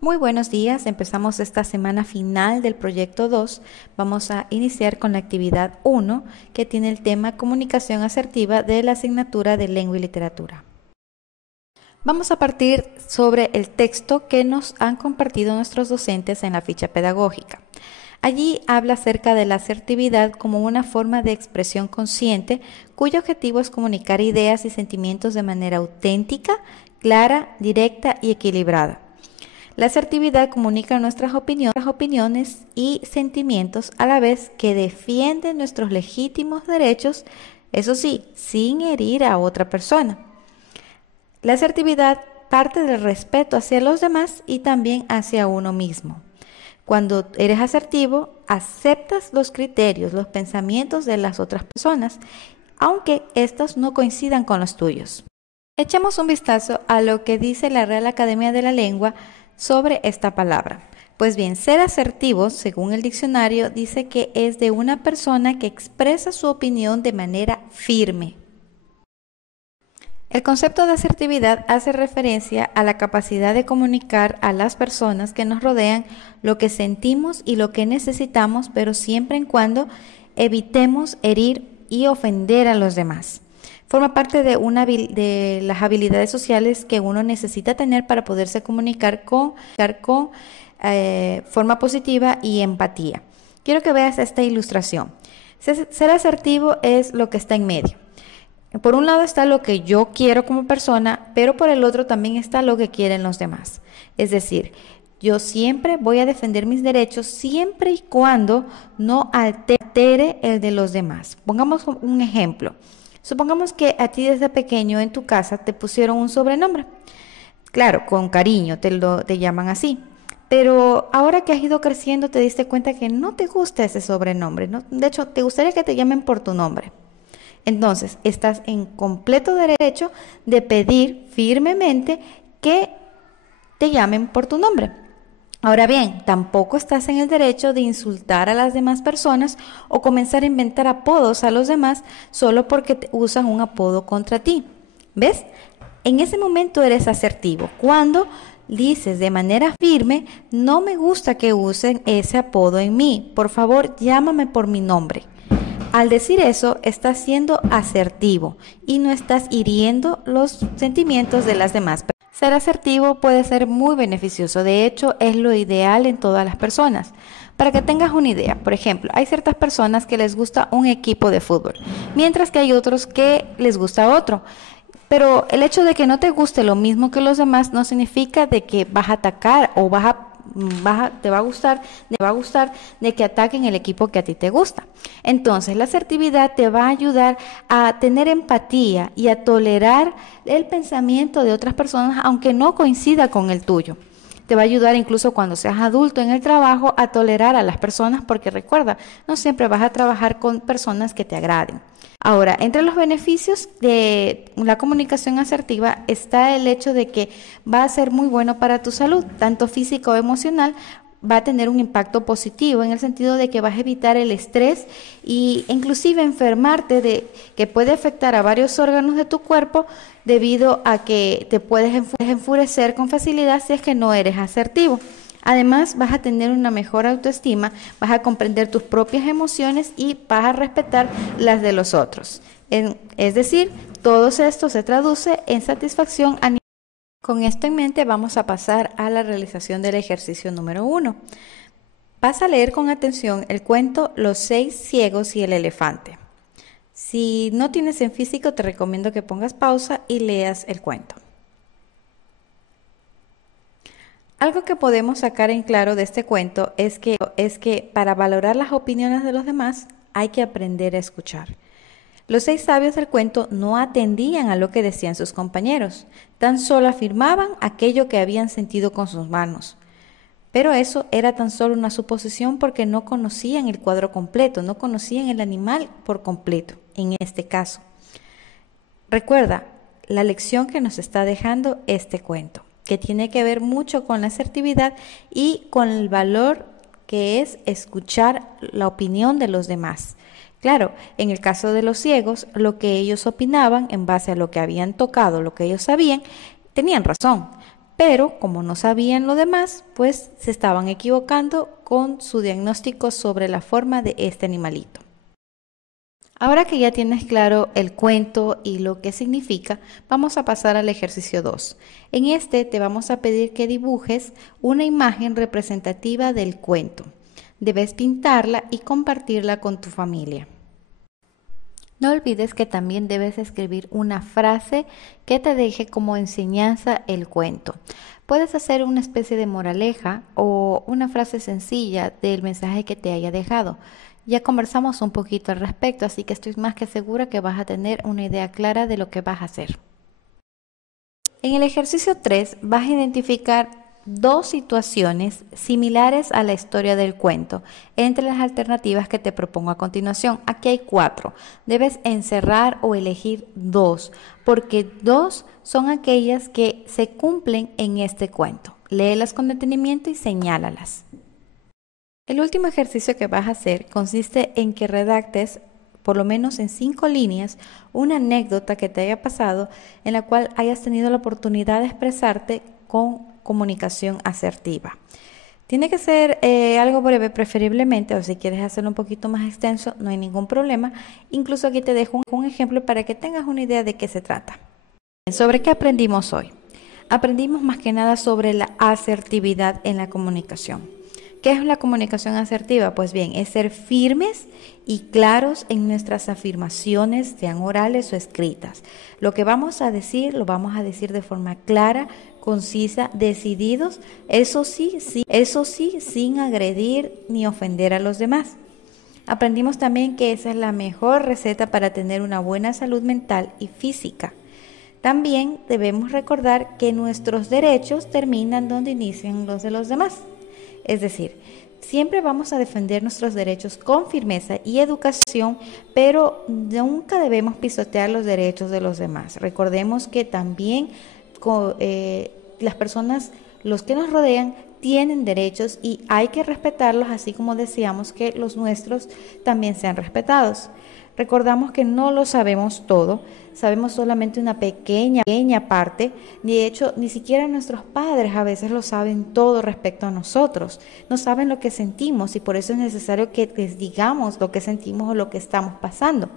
Muy buenos días, empezamos esta semana final del proyecto 2. Vamos a iniciar con la actividad 1, que tiene el tema comunicación asertiva de la asignatura de lengua y literatura. Vamos a partir sobre el texto que nos han compartido nuestros docentes en la ficha pedagógica. Allí habla acerca de la asertividad como una forma de expresión consciente cuyo objetivo es comunicar ideas y sentimientos de manera auténtica, clara, directa y equilibrada. La asertividad comunica nuestras opiniones y sentimientos a la vez que defiende nuestros legítimos derechos, eso sí, sin herir a otra persona. La asertividad parte del respeto hacia los demás y también hacia uno mismo. Cuando eres asertivo, aceptas los criterios, los pensamientos de las otras personas, aunque estos no coincidan con los tuyos. Echemos un vistazo a lo que dice la Real Academia de la Lengua sobre esta palabra. Pues bien, ser asertivo, según el diccionario, dice que es de una persona que expresa su opinión de manera firme. El concepto de asertividad hace referencia a la capacidad de comunicar a las personas que nos rodean lo que sentimos y lo que necesitamos, pero siempre y cuando evitemos herir y ofender a los demás. Forma parte de las habilidades sociales que uno necesita tener para poderse comunicar con forma positiva y empatía. Quiero que veas esta ilustración. Ser asertivo es lo que está en medio. Por un lado está lo que yo quiero como persona, pero por el otro también está lo que quieren los demás. Es decir, yo siempre voy a defender mis derechos siempre y cuando no altere el de los demás. Pongamos un ejemplo. Supongamos que a ti desde pequeño en tu casa te pusieron un sobrenombre. Claro, con cariño te llaman así. Pero ahora que has ido creciendo te diste cuenta que no te gusta ese sobrenombre, ¿no? De hecho, te gustaría que te llamen por tu nombre. Entonces, estás en completo derecho de pedir firmemente que te llamen por tu nombre. Ahora bien, tampoco estás en el derecho de insultar a las demás personas o comenzar a inventar apodos a los demás solo porque usas un apodo contra ti. ¿Ves? En ese momento eres asertivo. Cuando dices de manera firme, no me gusta que usen ese apodo en mí. Por favor, llámame por mi nombre. Al decir eso, estás siendo asertivo y no estás hiriendo los sentimientos de las demás personas. Ser asertivo puede ser muy beneficioso, de hecho es lo ideal en todas las personas. Para que tengas una idea, por ejemplo, hay ciertas personas que les gusta un equipo de fútbol, mientras que hay otros que les gusta otro. Pero el hecho de que no te guste lo mismo que los demás no significa de que vas a atacar o te va a gustar de que ataquen el equipo que a ti te gusta. Entonces, la asertividad te va a ayudar a tener empatía y a tolerar el pensamiento de otras personas, aunque no coincida con el tuyo. Te va a ayudar incluso cuando seas adulto en el trabajo a tolerar a las personas, porque recuerda, no siempre vas a trabajar con personas que te agraden. Ahora, entre los beneficios de la comunicación asertiva está el hecho de que va a ser muy bueno para tu salud, tanto física o emocional. Va a tener un impacto positivo en el sentido de que vas a evitar el estrés e inclusive enfermarte, que puede afectar a varios órganos de tu cuerpo debido a que te puedes enfurecer con facilidad si es que no eres asertivo. Además, vas a tener una mejor autoestima, vas a comprender tus propias emociones y vas a respetar las de los otros. Es decir, todo esto se traduce en satisfacción a nivel. Con esto en mente vamos a pasar a la realización del ejercicio número 1. Vas a leer con atención el cuento Los 6 ciegos y el elefante. Si no tienes en físico, te recomiendo que pongas pausa y leas el cuento. Algo que podemos sacar en claro de este cuento es que para valorar las opiniones de los demás hay que aprender a escuchar. Los 6 sabios del cuento no atendían a lo que decían sus compañeros, tan solo afirmaban aquello que habían sentido con sus manos. Pero eso era tan solo una suposición porque no conocían el cuadro completo, no conocían el animal por completo, en este caso. Recuerda la lección que nos está dejando este cuento, que tiene que ver mucho con la asertividad y con el valor que es escuchar la opinión de los demás. Claro, en el caso de los ciegos, lo que ellos opinaban en base a lo que habían tocado, lo que ellos sabían, tenían razón. pero como no sabían lo demás, pues se estaban equivocando con su diagnóstico sobre la forma de este animalito. Ahora que ya tienes claro el cuento y lo que significa, vamos a pasar al ejercicio 2. En este te vamos a pedir que dibujes una imagen representativa del cuento. Debes pintarla y compartirla con tu familia. No olvides que también debes escribir una frase que te deje como enseñanza el cuento. Puedes hacer una especie de moraleja o una frase sencilla del mensaje que te haya dejado. Ya conversamos un poquito al respecto, así que estoy más que segura que vas a tener una idea clara de lo que vas a hacer. En el ejercicio 3 vas a identificar dos situaciones similares a la historia del cuento entre las alternativas que te propongo a continuación. Aquí hay 4. Debes encerrar o elegir 2, porque 2 son aquellas que se cumplen en este cuento. Léelas con detenimiento y señálalas. El último ejercicio que vas a hacer consiste en que redactes, por lo menos en 5 líneas, una anécdota que te haya pasado en la cual hayas tenido la oportunidad de expresarte con comunicación asertiva. Tiene que ser algo breve preferiblemente, o si quieres hacerlo un poquito más extenso, no hay ningún problema. Incluso aquí te dejo un ejemplo para que tengas una idea de qué se trata. ¿Sobre qué aprendimos hoy? Aprendimos más que nada sobre la asertividad en la comunicación. ¿Qué es la comunicación asertiva? Pues bien, es ser firmes y claros en nuestras afirmaciones, sean orales o escritas. Lo que vamos a decir, lo vamos a decir de forma clara, concisa, decididos, eso sí, sin agredir ni ofender a los demás. Aprendimos también que esa es la mejor receta para tener una buena salud mental y física. También debemos recordar que nuestros derechos terminan donde inician los de los demás. Es decir, siempre vamos a defender nuestros derechos con firmeza y educación, pero nunca debemos pisotear los derechos de los demás. Recordemos que también las personas, los que nos rodean, tienen derechos y hay que respetarlos, así como deseamos que los nuestros también sean respetados. Recordamos que no lo sabemos todo, sabemos solamente una pequeña parte, de hecho ni siquiera nuestros padres a veces lo saben todo respecto a nosotros, no saben lo que sentimos y por eso es necesario que les digamos lo que sentimos o lo que estamos pasando.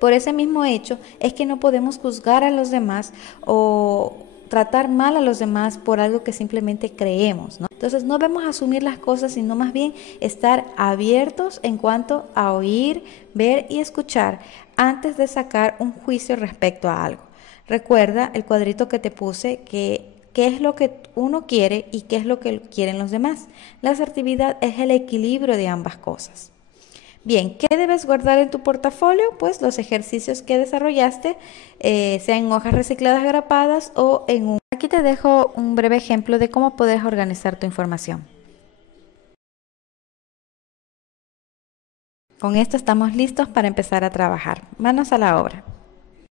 Por ese mismo hecho es que no podemos juzgar a los demás o tratar mal a los demás por algo que simplemente creemos, ¿no? Entonces no debemos asumir las cosas, sino más bien estar abiertos en cuanto a oír, ver y escuchar antes de sacar un juicio respecto a algo. Recuerda el cuadrito que te puse, que qué es lo que uno quiere y qué es lo que quieren los demás. La asertividad es el equilibrio de ambas cosas. Bien, ¿qué debes guardar en tu portafolio? Pues los ejercicios que desarrollaste, sea en hojas recicladas grapadas o en un... Aquí te dejo un breve ejemplo de cómo puedes organizar tu información. Con esto estamos listos para empezar a trabajar. Manos a la obra.